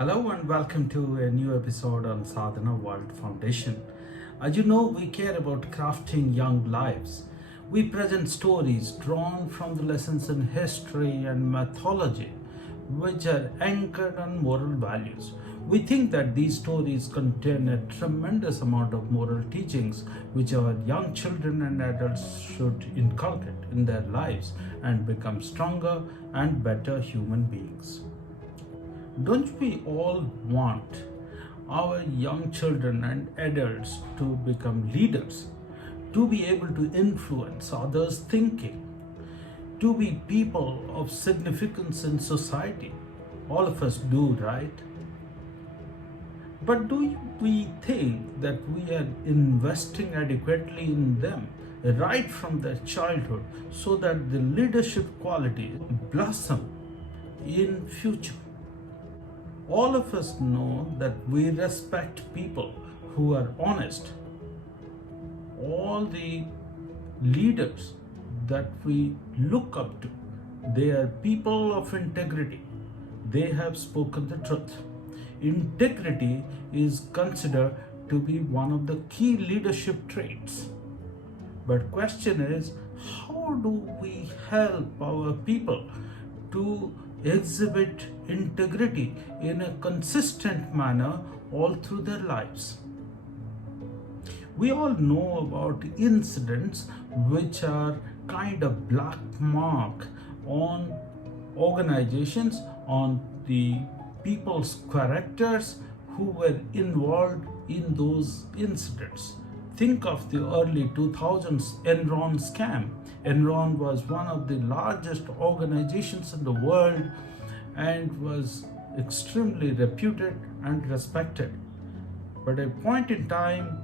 Hello and welcome to a new episode on Sadhana World Foundation. As you know, we care about crafting young lives. We present stories drawn from the lessons in history and mythology, which are anchored on moral values. We think that these stories contain a tremendous amount of moral teachings which our young children and adults should inculcate in their lives and become stronger and better human beings. Don't we all want our young children and adults to become leaders, to be able to influence others' thinking, to be people of significance in society? All of us do, right? But do we think that we are investing adequately in them right from their childhood so that the leadership qualities blossom in future? All of us know that we respect people who are honest. All the leaders that we look up to, they are people of integrity. They have spoken the truth. Integrity is considered to be one of the key leadership traits. But question is, how do we help our people to exhibit integrity in a consistent manner all through their lives? We all know about incidents which are kind of black mark on organizations, on the people's characters who were involved in those incidents. Think of the early 2000s Enron Scam. Enron was one of the largest organizations in the world and was extremely reputed and respected. But at a point in time,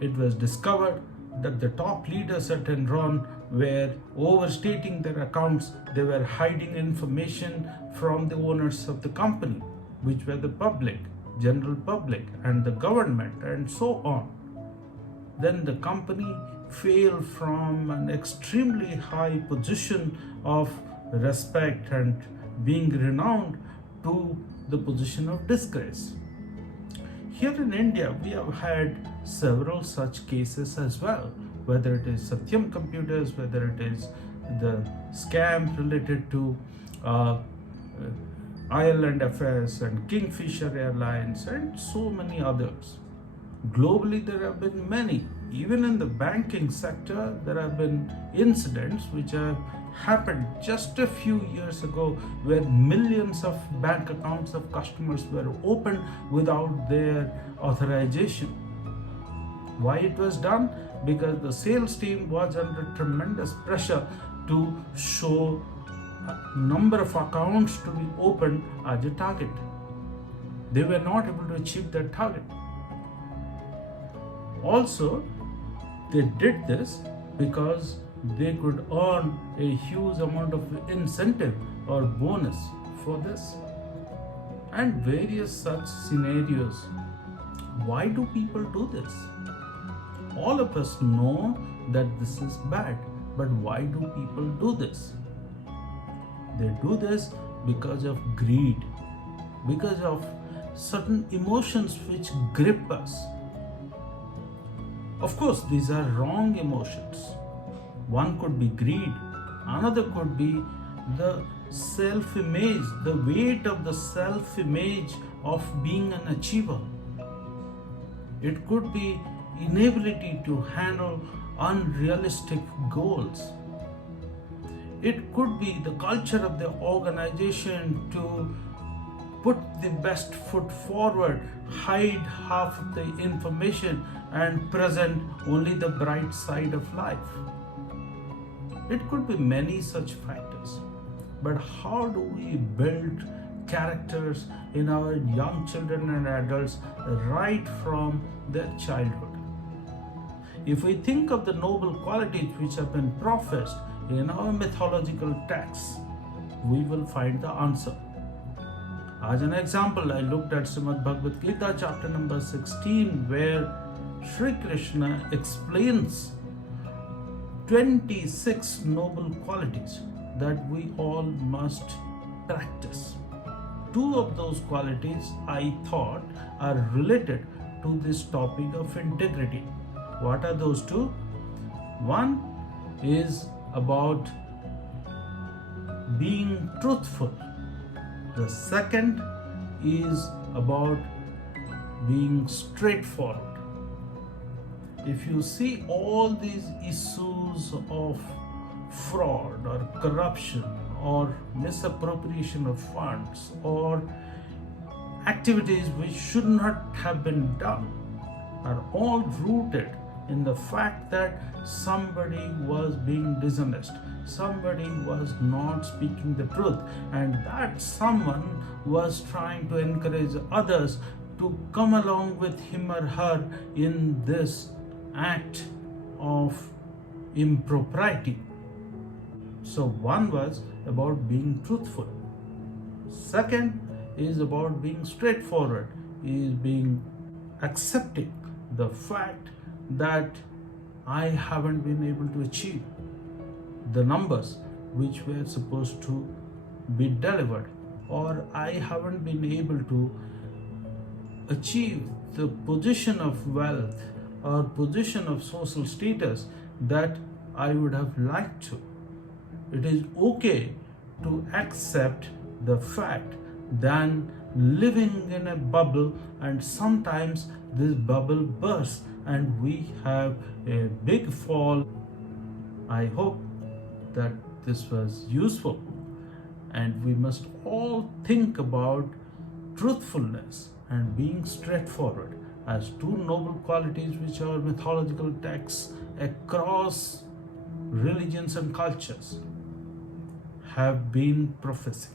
it was discovered that the top leaders at Enron were overstating their accounts. They were hiding information from the owners of the company, which were the public, general public, and the government, and so on. Then the company failed from an extremely high position of respect and being renowned to the position of disgrace. Here in India, we have had several such cases as well, whether it is Satyam Computers, whether it is the scam related to Ireland Affairs and Kingfisher Airlines and so many others. Globally, there have been many. Even in the banking sector, there have been incidents which have happened just a few years ago where millions of bank accounts of customers were opened without their authorization. Why it was done? Because the sales team was under tremendous pressure to show a number of accounts to be opened as a target. They were not able to achieve that target. Also, they did this because they could earn a huge amount of incentive or bonus for this. And various such scenarios. Why do people do this? All of us know that this is bad, but why do people do this? They do this because of greed, because of certain emotions which grip us. Of course, these are wrong emotions. One could be greed, another could be the self-image, the weight of the self-image of being an achiever. It could be inability to handle unrealistic goals. It could be the culture of the organization to put the best foot forward, hide half of the information and present only the bright side of life. It could be many such factors. But how do we build characters in our young children and adults right from their childhood? If we think of the noble qualities which have been professed in our mythological texts, we will find the answer. As an example, I looked at Srimad Bhagavadgita chapter number 16, where Sri Krishna explains 26 noble qualities that we all must practice two of those qualities I thought are related to this topic of integrity. What are those two? One is about being truthful. The second is about being straightforward. If you see all these issues of fraud or corruption or misappropriation of funds or activities which should not have been done are all rooted in the fact that somebody was being dishonest, somebody was not speaking the truth, and that someone was trying to encourage others to come along with him or her in this act of impropriety. So one was about being truthful. Second is about being straightforward, is being accepting the fact that I haven't been able to achieve the numbers which were supposed to be delivered, or I haven't been able to achieve the position of wealth or position of social status that I would have liked to. It is okay to accept the fact than living in a bubble, and sometimes this bubble bursts and we have a big fall. I hope that this was useful, and we must all think about truthfulness and being straightforward as two noble qualities which our mythological texts across religions and cultures have been professing.